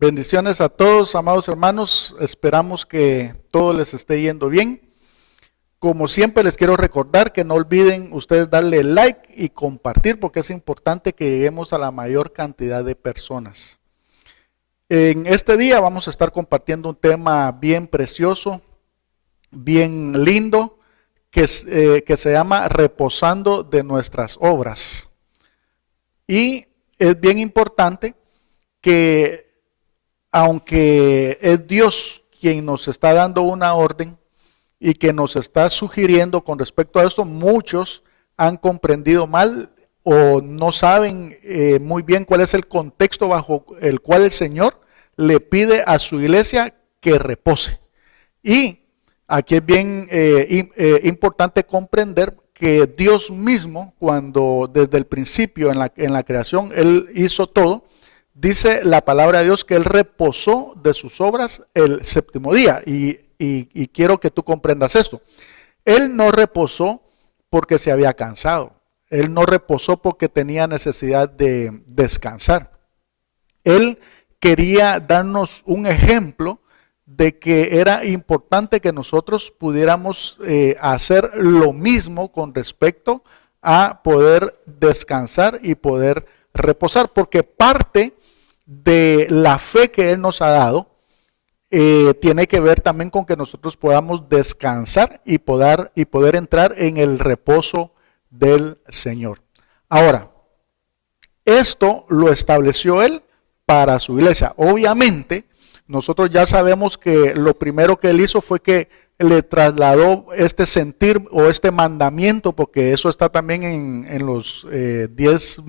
Bendiciones a todos, amados hermanos. Esperamos que todo les esté yendo bien. Como siempre, les quiero recordar que no olviden ustedes darle like y compartir, porque es importante que lleguemos a la mayor cantidad de personas. En este día vamos a estar compartiendo un tema bien precioso, bien lindo, que se llama Reposando de nuestras obras. Y es bien importante que, aunque es Dios quien nos está dando una orden y que nos está sugiriendo con respecto a esto, muchos han comprendido mal o no saben muy bien cuál es el contexto bajo el cual el Señor le pide a su iglesia que repose. Y aquí es bien importante comprender que Dios mismo, cuando desde el principio en la creación Él hizo todo, dice la palabra de Dios que Él reposó de sus obras el séptimo día. Y quiero que tú comprendas esto. Él no reposó porque se había cansado. Él no reposó porque tenía necesidad de descansar. Él quería darnos un ejemplo de que era importante que nosotros pudiéramos hacer lo mismo con respecto a poder descansar y poder reposar, porque parte de la fe que Él nos ha dado tiene que ver también con que nosotros podamos descansar y poder entrar en el reposo del Señor. Ahora, esto lo estableció Él para su iglesia. Obviamente, nosotros ya sabemos que lo primero que Él hizo fue que le trasladó este sentir o este mandamiento, porque eso está también en los 10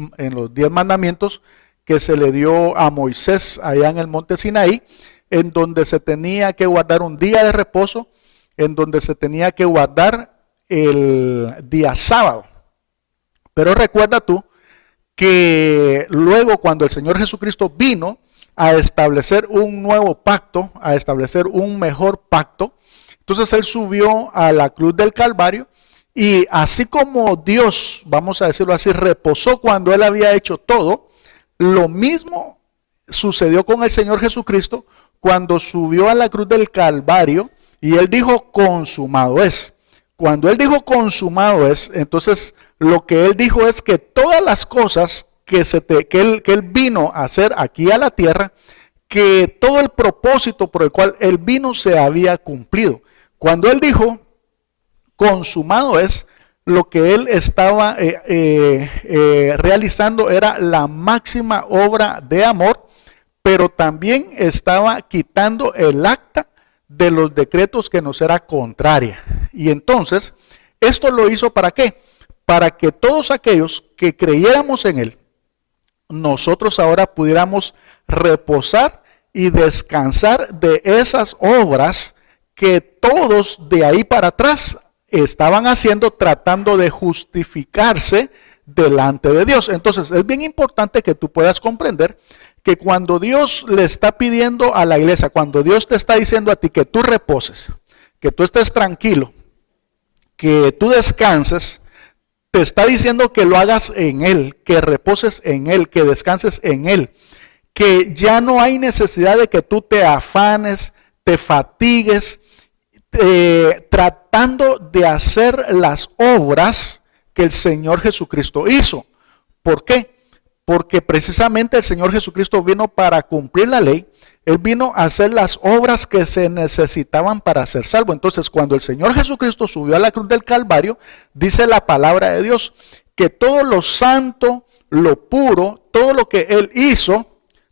mandamientos que se le dio a Moisés allá en el monte Sinaí, en donde se tenía que guardar un día de reposo, en donde se tenía que guardar el día sábado. Pero recuerda tú que luego, cuando el Señor Jesucristo vino a establecer un nuevo pacto, a establecer un mejor pacto, entonces Él subió a la cruz del Calvario, y así como Dios, vamos a decirlo así, reposó cuando Él había hecho todo, lo mismo sucedió con el Señor Jesucristo cuando subió a la cruz del Calvario y Él dijo: consumado es. Cuando Él dijo consumado es, entonces lo que Él dijo es que todas las cosas que Él vino a hacer aquí a la tierra, que todo el propósito por el cual Él vino se había cumplido. Cuando Él dijo consumado es, lo que Él estaba realizando era la máxima obra de amor, pero también estaba quitando el acta de los decretos que nos era contraria. Y entonces, esto lo hizo ¿para qué? Para que todos aquellos que creyéramos en Él, nosotros ahora pudiéramos reposar y descansar de esas obras que todos de ahí para atrás estaban haciendo, tratando de justificarse delante de Dios. Entonces, es bien importante que tú puedas comprender que cuando Dios le está pidiendo a la iglesia, cuando Dios te está diciendo a ti que tú reposes, que tú estés tranquilo, que tú descanses, te está diciendo que lo hagas en Él, que reposes en Él, que descanses en Él, que ya no hay necesidad de que tú te afanes, te fatigues, tratando de hacer las obras que el Señor Jesucristo hizo. ¿Por qué? Porque precisamente el Señor Jesucristo vino para cumplir la ley. Él vino a hacer las obras que se necesitaban para ser salvo. Entonces, cuando el Señor Jesucristo subió a la cruz del Calvario, dice la palabra de Dios que todo lo santo, lo puro, todo lo que Él hizo,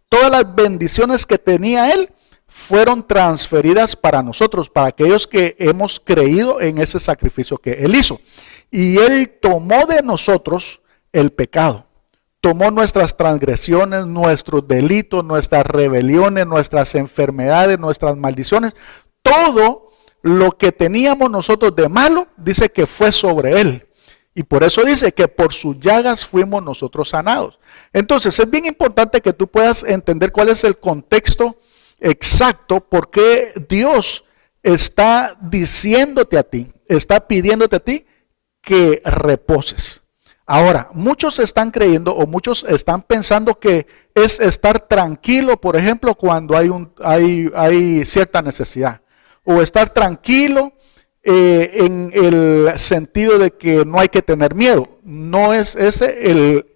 todas las bendiciones que tenía Él, fueron transferidas para nosotros, para aquellos que hemos creído en ese sacrificio que Él hizo. Y Él tomó de nosotros el pecado, tomó nuestras transgresiones, nuestros delitos, nuestras rebeliones, nuestras enfermedades, nuestras maldiciones, todo lo que teníamos nosotros de malo, dice que fue sobre Él. Y por eso dice que por sus llagas fuimos nosotros sanados. Entonces es bien importante que tú puedas entender cuál es el contexto exacto, por qué Dios está diciéndote a ti, está pidiéndote a ti que reposes. Ahora, muchos están creyendo o muchos están pensando que es estar tranquilo, por ejemplo, cuando hay cierta necesidad. O estar tranquilo en el sentido de que no hay que tener miedo. No es ese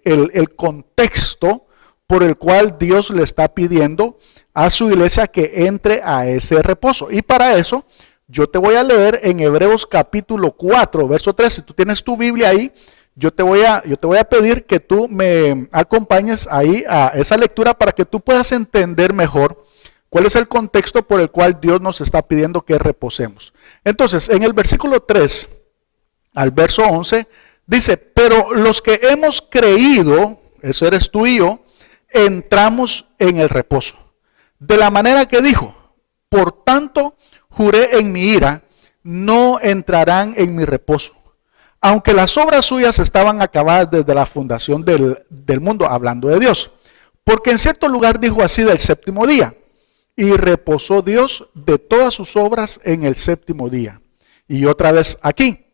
el contexto por el cual Dios le está pidiendo a su iglesia que entre a ese reposo. Y para eso, yo te voy a leer en Hebreos capítulo 4, verso 3. Si tú tienes tu Biblia ahí, yo te voy a pedir que tú me acompañes ahí a esa lectura para que tú puedas entender mejor cuál es el contexto por el cual Dios nos está pidiendo que reposemos. Entonces, en el versículo 3 al verso 11, dice, pero los que hemos creído, eso eres tú y yo, entramos en el reposo. De la manera que dijo, por tanto, juré en mi ira, no entrarán en mi reposo. Aunque las obras suyas estaban acabadas desde la fundación del mundo, hablando de Dios. Porque en cierto lugar dijo así del séptimo día, y reposó Dios de todas sus obras en el séptimo día. Y otra vez aquí,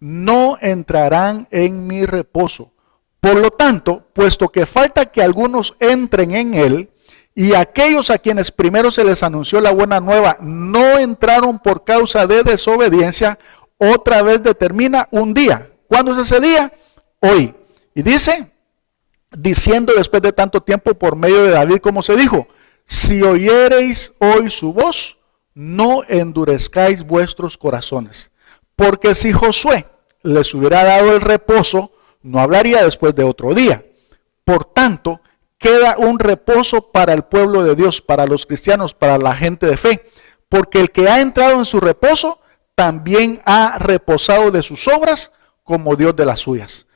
no entrarán en mi reposo. Por lo tanto, puesto que falta que algunos entren en él, y aquellos a quienes primero se les anunció la buena nueva no entraron por causa de desobediencia, otra vez determina un día. ¿Cuándo es ese día? Hoy. Y dice, diciendo después de tanto tiempo por medio de David, como se dijo, si oyereis hoy su voz, no endurezcáis vuestros corazones. Porque si Josué les hubiera dado el reposo, no hablaría después de otro día. Por tanto, queda un reposo para el pueblo de Dios, para los cristianos, para la gente de fe. Porque el que ha entrado en su reposo, también ha reposado de sus obras como Dios de las suyas.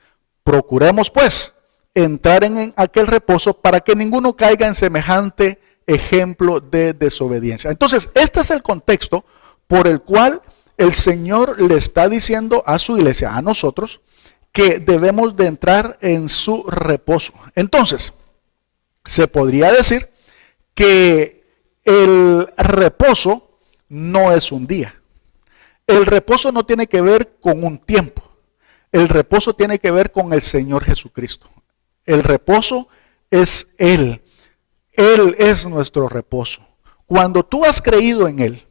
Procuremos pues entrar en aquel reposo para que ninguno caiga en semejante ejemplo de desobediencia. Entonces, este es el contexto por el cual el Señor le está diciendo a su iglesia, a nosotros, que debemos de entrar en su reposo. Entonces, se podría decir que el reposo no es un día. El reposo no tiene que ver con un tiempo. El reposo tiene que ver con el Señor Jesucristo. El reposo es Él. Él es nuestro reposo. Cuando tú has creído en Él,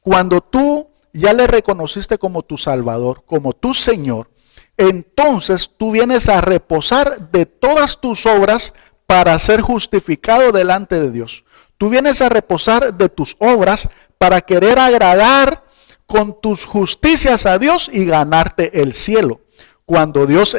cuando tú ya le reconociste como tu Salvador, como tu Señor, entonces tú vienes a reposar de todas tus obras para ser justificado delante de Dios. Tú vienes a reposar de tus obras para querer agradar con tus justicias a Dios y ganarte el cielo. Cuando Dios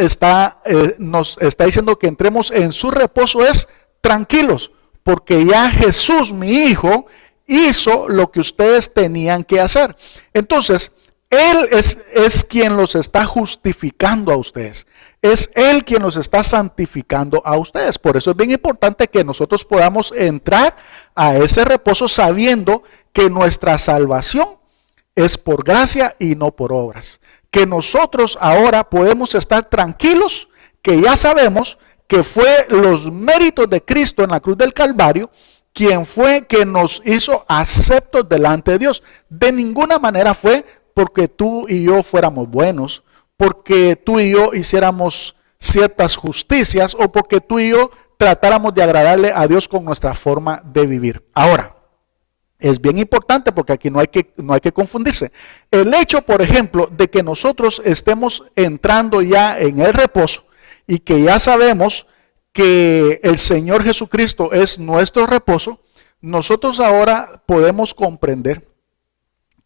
nos está diciendo que entremos en su reposo es tranquilos, porque ya Jesús, mi Hijo, hizo lo que ustedes tenían que hacer. Entonces, Él es quien los está justificando a ustedes. Es Él quien los está santificando a ustedes. Por eso es bien importante que nosotros podamos entrar a ese reposo sabiendo que nuestra salvación es por gracia y no por obras. Que nosotros ahora podemos estar tranquilos, que ya sabemos que fue los méritos de Cristo en la cruz del Calvario, quien fue que nos hizo aceptos delante de Dios. De ninguna manera fue porque tú y yo fuéramos buenos, porque tú y yo hiciéramos ciertas justicias o porque tú y yo tratáramos de agradarle a Dios con nuestra forma de vivir. Ahora, es bien importante porque aquí no hay que confundirse. El hecho, por ejemplo, de que nosotros estemos entrando ya en el reposo y que ya sabemos que el Señor Jesucristo es nuestro reposo, nosotros ahora podemos comprender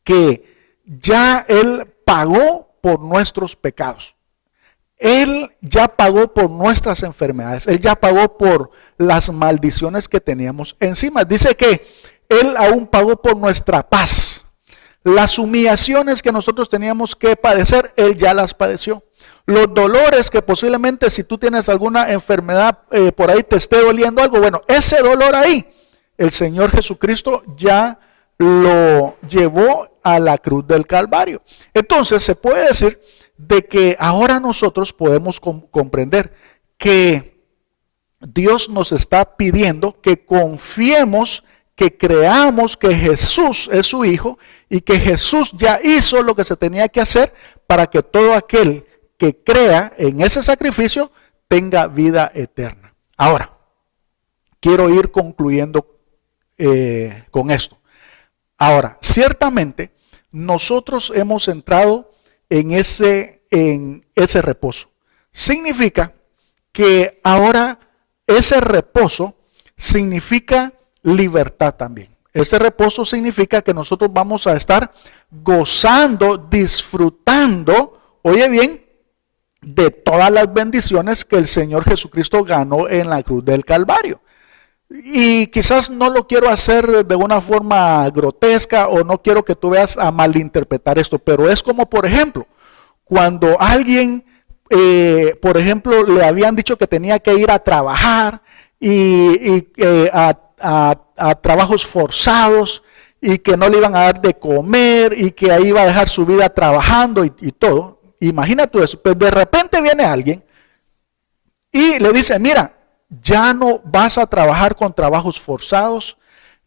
que ya Él pagó por nuestros pecados. Él ya pagó por nuestras enfermedades. Él ya pagó por las maldiciones que teníamos encima. Dice que Él aún pagó por nuestra paz. Las humillaciones que nosotros teníamos que padecer, Él ya las padeció. Los dolores que posiblemente si tú tienes alguna enfermedad por ahí te esté doliendo algo, bueno, ese dolor ahí, el Señor Jesucristo ya lo llevó a la cruz del Calvario. Entonces se puede decir de que ahora nosotros podemos comprender que Dios nos está pidiendo que confiemos, que creamos que Jesús es su Hijo y que Jesús ya hizo lo que se tenía que hacer para que todo aquel que crea en ese sacrificio tenga vida eterna. Ahora, quiero ir concluyendo con esto. Ahora, ciertamente, nosotros hemos entrado en ese reposo. Significa que ahora ese reposo significa libertad también. Ese reposo significa que nosotros vamos a estar gozando, disfrutando, oye bien, de todas las bendiciones que el Señor Jesucristo ganó en la cruz del Calvario. Y quizás no lo quiero hacer de una forma grotesca o no quiero que tú veas a malinterpretar esto, pero es como, por ejemplo, cuando alguien, por ejemplo, le habían dicho que tenía que ir a trabajar a trabajos forzados y que no le iban a dar de comer y que ahí iba a dejar su vida trabajando y todo. Imagínate eso, pues de repente viene alguien y le dice, mira, ya no vas a trabajar con trabajos forzados,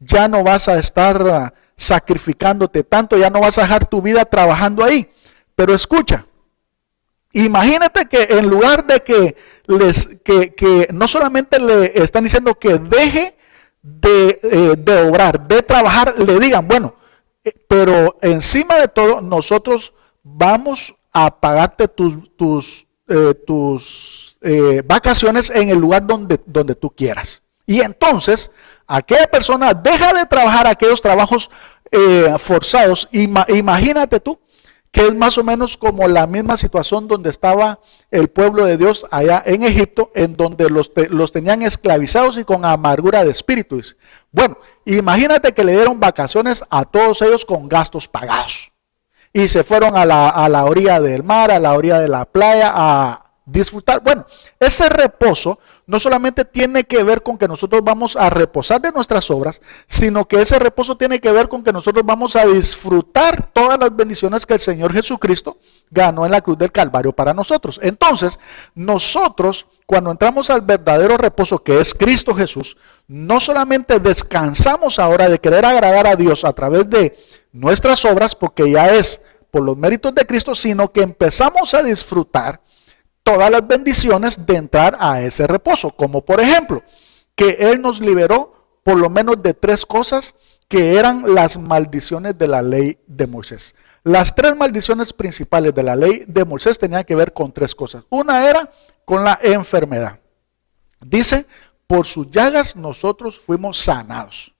ya no vas a estar sacrificándote tanto, ya no vas a dejar tu vida trabajando ahí. Pero escucha, imagínate que en lugar de que no solamente le están diciendo que deje de obrar, de trabajar, le digan, bueno, pero encima de todo nosotros vamos a pagarte tus vacaciones en el lugar donde tú quieras. Y entonces, aquella persona deja de trabajar aquellos trabajos forzados. Imagínate tú que es más o menos como la misma situación donde estaba el pueblo de Dios allá en Egipto, en donde los tenían esclavizados y con amargura de espíritu. Bueno, imagínate que le dieron vacaciones a todos ellos con gastos pagados. Y se fueron a la orilla del mar, a la orilla de la playa, a disfrutar. Bueno, ese reposo no solamente tiene que ver con que nosotros vamos a reposar de nuestras obras, sino que ese reposo tiene que ver con que nosotros vamos a disfrutar todas las bendiciones que el Señor Jesucristo ganó en la cruz del Calvario para nosotros. Entonces, nosotros, cuando entramos al verdadero reposo que es Cristo Jesús, no solamente descansamos ahora de querer agradar a Dios a través de nuestras obras, porque ya es por los méritos de Cristo, sino que empezamos a disfrutar todas las bendiciones de entrar a ese reposo, como por ejemplo, que Él nos liberó por lo menos de 3 cosas que eran las maldiciones de la ley de Moisés. Las 3 maldiciones principales de la ley de Moisés tenían que ver con 3 cosas. Una era con la enfermedad. Dice, por sus llagas nosotros fuimos sanados.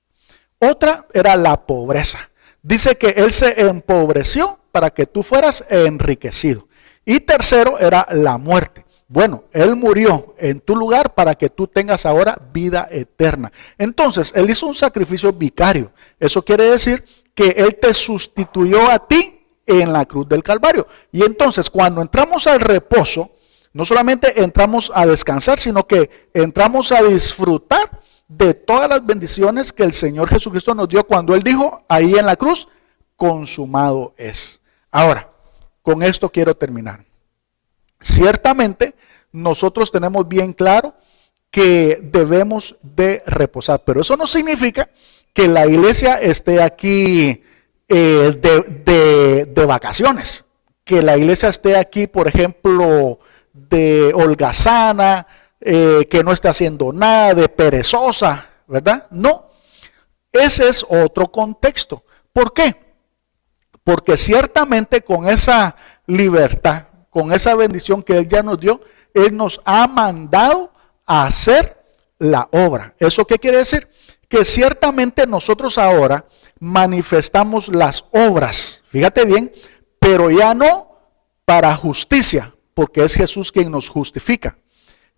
Otra era la pobreza. Dice que Él se empobreció para que tú fueras enriquecido. Y tercero era la muerte. Bueno, Él murió en tu lugar para que tú tengas ahora vida eterna. Entonces, Él hizo un sacrificio vicario. Eso quiere decir que Él te sustituyó a ti en la cruz del Calvario. Y entonces, cuando entramos al reposo, no solamente entramos a descansar, sino que entramos a disfrutar de todas las bendiciones que el Señor Jesucristo nos dio cuando Él dijo ahí en la cruz, consumado es. Ahora, con esto quiero terminar. Ciertamente, nosotros tenemos bien claro que debemos de reposar, pero eso no significa que la iglesia esté aquí de vacaciones, que la iglesia esté aquí, por ejemplo, de holgazana, que no esté haciendo nada, de perezosa, ¿verdad? No, ese es otro contexto. ¿Por qué? Porque ciertamente con esa libertad, con esa bendición que Él ya nos dio, Él nos ha mandado a hacer la obra. ¿Eso qué quiere decir? Que ciertamente nosotros ahora manifestamos las obras, fíjate bien, pero ya no para justicia, porque es Jesús quien nos justifica.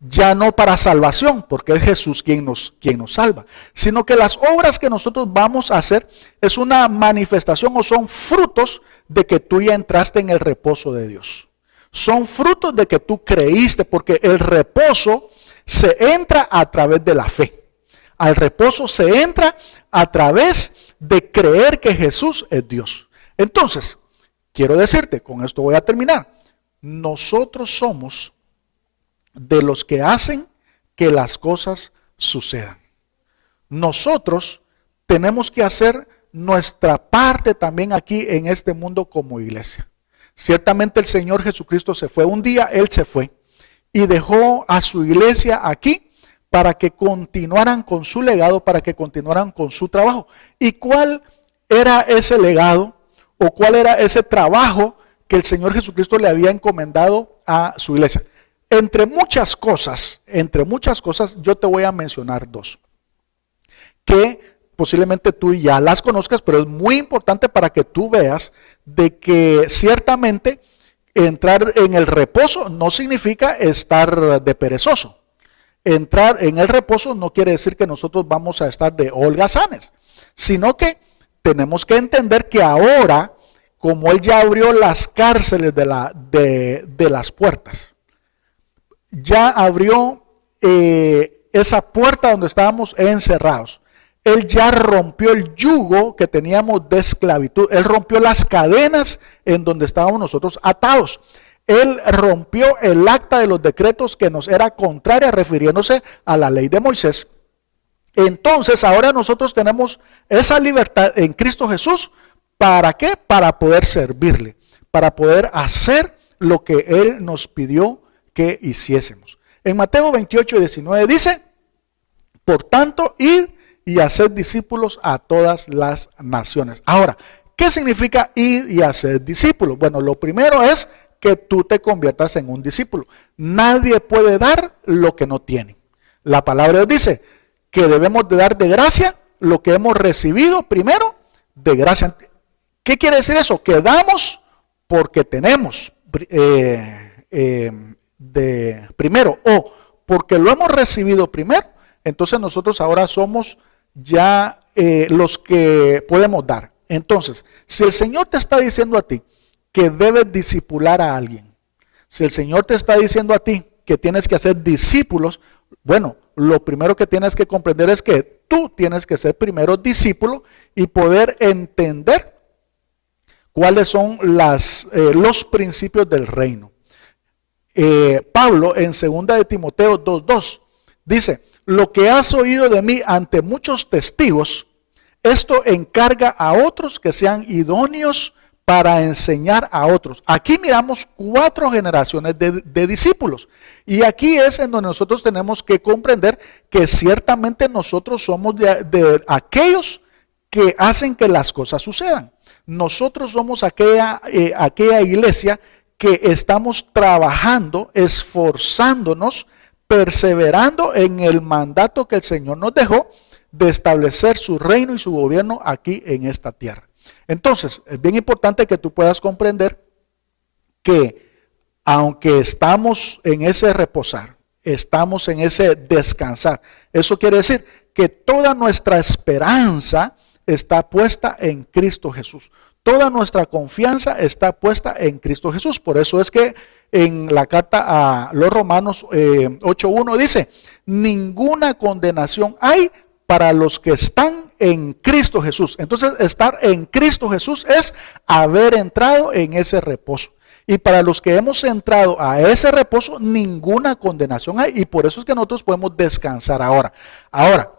Ya no para salvación, porque es Jesús quien nos salva, sino que las obras que nosotros vamos a hacer es una manifestación o son frutos de que tú ya entraste en el reposo de Dios. Son frutos de que tú creíste, porque el reposo se entra a través de la fe. Al reposo se entra a través de creer que Jesús es Dios. Entonces, quiero decirte, con esto voy a terminar, nosotros somos de los que hacen que las cosas sucedan. Nosotros tenemos que hacer nuestra parte también aquí en este mundo como iglesia. Ciertamente el Señor Jesucristo se fue un día, Él se fue y dejó a su iglesia aquí para que continuaran con su legado, para que continuaran con su trabajo. ¿Y cuál era ese legado o cuál era ese trabajo que el Señor Jesucristo le había encomendado a su iglesia? Entre muchas cosas, yo te voy a mencionar dos, que posiblemente tú ya las conozcas, pero es muy importante para que tú veas de que ciertamente entrar en el reposo no significa estar de perezoso. Entrar en el reposo no quiere decir que nosotros vamos a estar de holgazanes, sino que tenemos que entender que ahora, como Él ya abrió las cárceles de las puertas, ya abrió esa puerta donde estábamos encerrados. Él ya rompió el yugo que teníamos de esclavitud. Él rompió las cadenas en donde estábamos nosotros atados. Él rompió el acta de los decretos que nos era contraria, refiriéndose a la ley de Moisés. Entonces ahora nosotros tenemos esa libertad en Cristo Jesús. ¿Para qué? Para poder servirle, para poder hacer lo que Él nos pidió que hiciésemos. En Mateo 28:19 dice: por tanto, id y hacer discípulos a todas las naciones. Ahora, ¿qué significa ir y hacer discípulos? Bueno, lo primero es que tú te conviertas en un discípulo. Nadie puede dar lo que no tiene. La palabra de Dios dice que debemos de dar de gracia lo que hemos recibido primero de gracia. ¿Qué quiere decir eso? Que damos porque tenemos primero, o porque lo hemos recibido primero. Entonces nosotros ahora somos ya los que podemos dar. Entonces, si el Señor te está diciendo a ti que debes discipular a alguien, si el Señor te está diciendo a ti que tienes que hacer discípulos, bueno, lo primero que tienes que comprender es que tú tienes que ser primero discípulo y poder entender cuáles son los principios del reino. Pablo en 2 de Timoteo 2:2 dice: lo que has oído de mí ante muchos testigos, esto encarga a otros que sean idóneos para enseñar a otros. Aquí miramos 4 generaciones de discípulos. Y aquí es en donde nosotros tenemos que comprender que ciertamente nosotros somos de aquellos que hacen que las cosas sucedan. Nosotros somos aquella iglesia que estamos trabajando, esforzándonos, perseverando en el mandato que el Señor nos dejó de establecer su reino y su gobierno aquí en esta tierra. Entonces, es bien importante que tú puedas comprender que aunque estamos en ese reposar, estamos en ese descansar, eso quiere decir que toda nuestra esperanza está puesta en Cristo Jesús. Toda nuestra confianza está puesta en Cristo Jesús. Por eso es que en la carta a los Romanos 8:1 dice: ninguna condenación hay para los que están en Cristo Jesús. Entonces, estar en Cristo Jesús es haber entrado en ese reposo. Y para los que hemos entrado a ese reposo, ninguna condenación hay. Y por eso es que nosotros podemos descansar ahora. Ahora,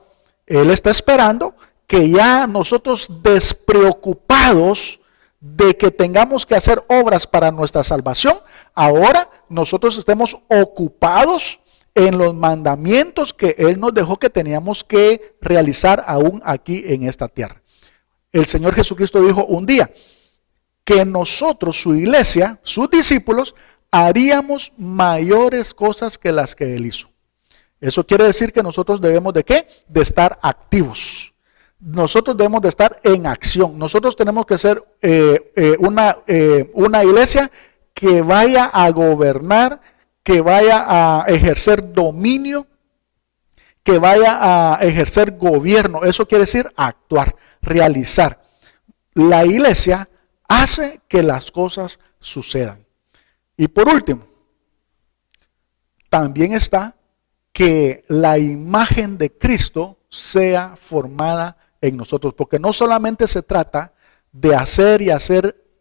Él está esperando que ya nosotros, despreocupados de que tengamos que hacer obras para nuestra salvación, ahora nosotros estemos ocupados en los mandamientos que Él nos dejó que teníamos que realizar aún aquí en esta tierra. El Señor Jesucristo dijo un día que nosotros, su iglesia, sus discípulos, haríamos mayores cosas que las que Él hizo. Eso quiere decir que nosotros debemos ¿de qué? De estar activos. Nosotros debemos de estar en acción. Nosotros tenemos que ser una iglesia que vaya a gobernar, que vaya a ejercer dominio, que vaya a ejercer gobierno. Eso quiere decir actuar, realizar. La iglesia hace que las cosas sucedan. Y por último, también está que la imagen de Cristo sea formada en nosotros, porque no solamente se trata de hacer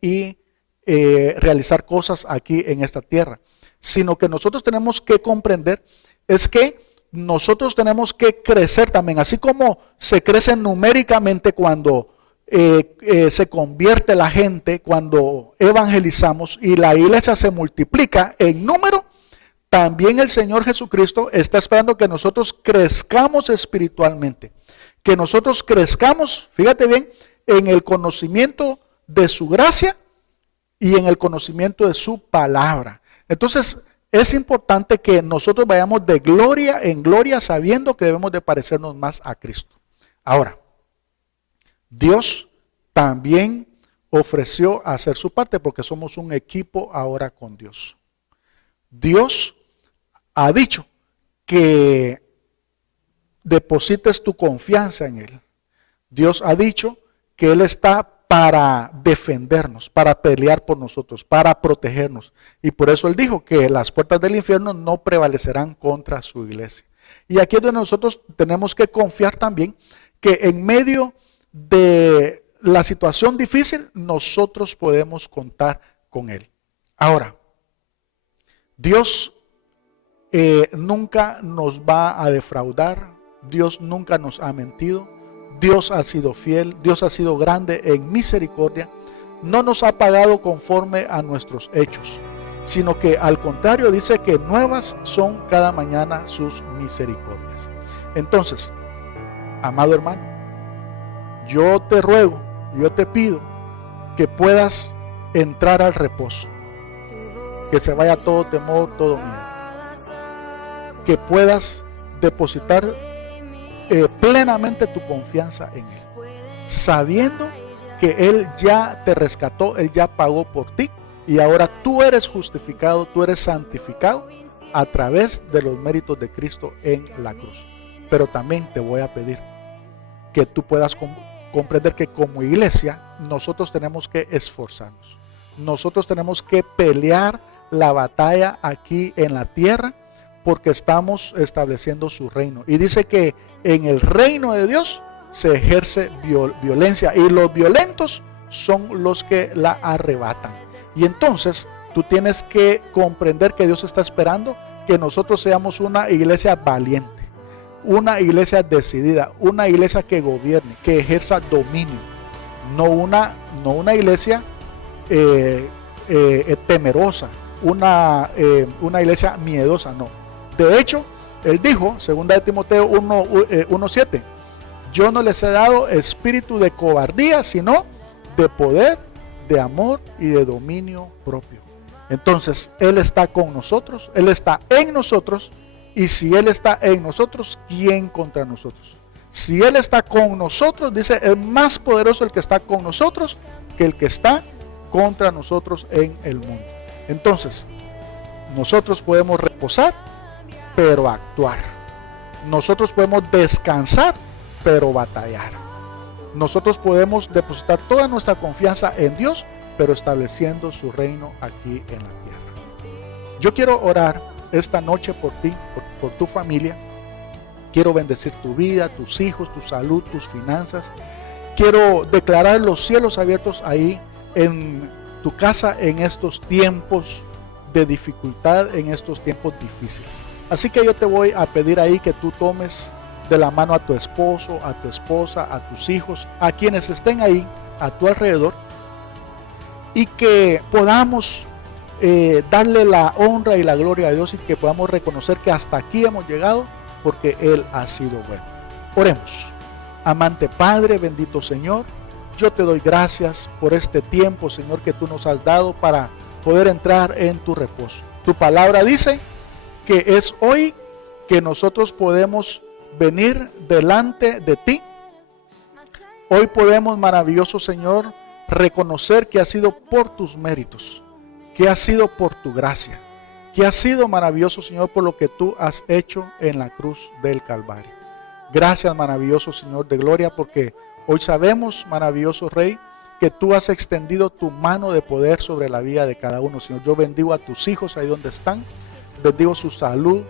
y realizar cosas aquí en esta tierra, sino que nosotros tenemos que comprender es que nosotros tenemos que crecer también, así como se crece numéricamente cuando se convierte la gente cuando evangelizamos y la iglesia se multiplica en número, también el Señor Jesucristo está esperando que nosotros crezcamos espiritualmente, que nosotros crezcamos, fíjate bien, en el conocimiento de su gracia y en el conocimiento de su palabra. Entonces, es importante que nosotros vayamos de gloria en gloria sabiendo que debemos de parecernos más a Cristo. Ahora, Dios también ofreció hacer su parte porque somos un equipo ahora con Dios. Dios ha dicho que deposites tu confianza en Él. Dios ha dicho que Él está para defendernos, para pelear por nosotros, para protegernos. Y por eso Él dijo que las puertas del infierno no prevalecerán contra su iglesia. Y aquí es donde nosotros tenemos que confiar también que en medio de la situación difícil, nosotros podemos contar con Él. Ahora, Dios nunca nos va a defraudar, Dios nunca nos ha mentido, Dios ha sido fiel, Dios ha sido grande en misericordia, no nos ha pagado conforme a nuestros hechos, sino que al contrario dice que nuevas son cada mañana sus misericordias. Entonces, amado hermano, yo te ruego, yo te pido que puedas entrar al reposo, que se vaya todo temor, todo miedo, que puedas depositar plenamente tu confianza en Él, sabiendo que Él ya te rescató, Él ya pagó por ti y ahora tú eres justificado, tú eres santificado a través de los méritos de Cristo en la cruz. Pero también te voy a pedir que tú puedas comprender que como iglesia nosotros tenemos que esforzarnos, nosotros tenemos que pelear la batalla aquí en la tierra porque estamos estableciendo su reino. Y dice que en el reino de Dios se ejerce violencia y los violentos son los que la arrebatan. Y entonces tú tienes que comprender que Dios está esperando que nosotros seamos una iglesia valiente, una iglesia decidida, una iglesia que gobierne, que ejerza dominio, no una iglesia temerosa, una iglesia miedosa, no. De hecho, Él dijo, 2 Timoteo 1:7, yo no les he dado espíritu de cobardía, sino de poder, de amor y de dominio propio. Entonces, Él está con nosotros, Él está en nosotros, y si Él está en nosotros, ¿quién contra nosotros? Si Él está con nosotros, dice, es más poderoso el que está con nosotros que el que está contra nosotros en el mundo. Entonces, nosotros podemos reposar, pero actuar. Nosotros podemos descansar, pero batallar. Nosotros podemos depositar toda nuestra confianza en Dios, pero estableciendo su reino aquí en la tierra. Yo quiero orar esta noche por ti, por tu familia. Quiero bendecir tu vida, tus hijos, tu salud, tus finanzas. Quiero declarar los cielos abiertos ahí en tu casa en estos tiempos de dificultad, en estos tiempos difíciles. Así que yo te voy a pedir ahí que tú tomes de la mano a tu esposo, a tu esposa, a tus hijos, a quienes estén ahí a tu alrededor, y que podamos darle la honra y la gloria a Dios y que podamos reconocer que hasta aquí hemos llegado porque Él ha sido bueno. Oremos. Amante Padre, bendito Señor, yo te doy gracias por este tiempo, Señor, que tú nos has dado para poder entrar en tu reposo. Tu palabra dice que es hoy que nosotros podemos venir delante de ti. Hoy podemos, maravilloso Señor, reconocer que ha sido por tus méritos, que ha sido por tu gracia, que ha sido, maravilloso Señor, por lo que tú has hecho en la cruz del Calvario. Gracias, maravilloso Señor de gloria, porque hoy sabemos, maravilloso Rey, que tú has extendido tu mano de poder sobre la vida de cada uno, Señor. Yo bendigo a tus hijos ahí donde están, bendigo su salud,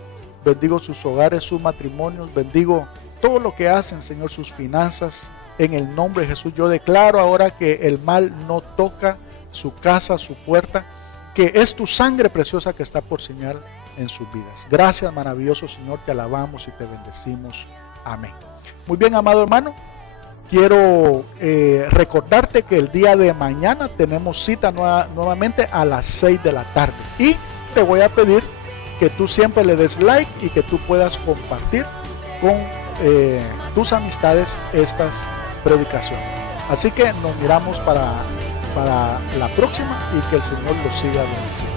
bendigo sus hogares, sus matrimonios, bendigo todo lo que hacen, Señor, sus finanzas. En el nombre de Jesús, yo declaro ahora que el mal no toca su casa, su puerta, que es tu sangre preciosa que está por señal en sus vidas. Gracias, maravilloso Señor, te alabamos y te bendecimos. Amén. Muy bien, amado hermano, quiero recordarte que el día de mañana tenemos cita nuevamente a las 6 de la tarde. Y te voy a pedir que tú siempre le des like y que tú puedas compartir con tus amistades estas predicaciones. Así que nos miramos para la próxima y que el Señor los siga bendiciendo.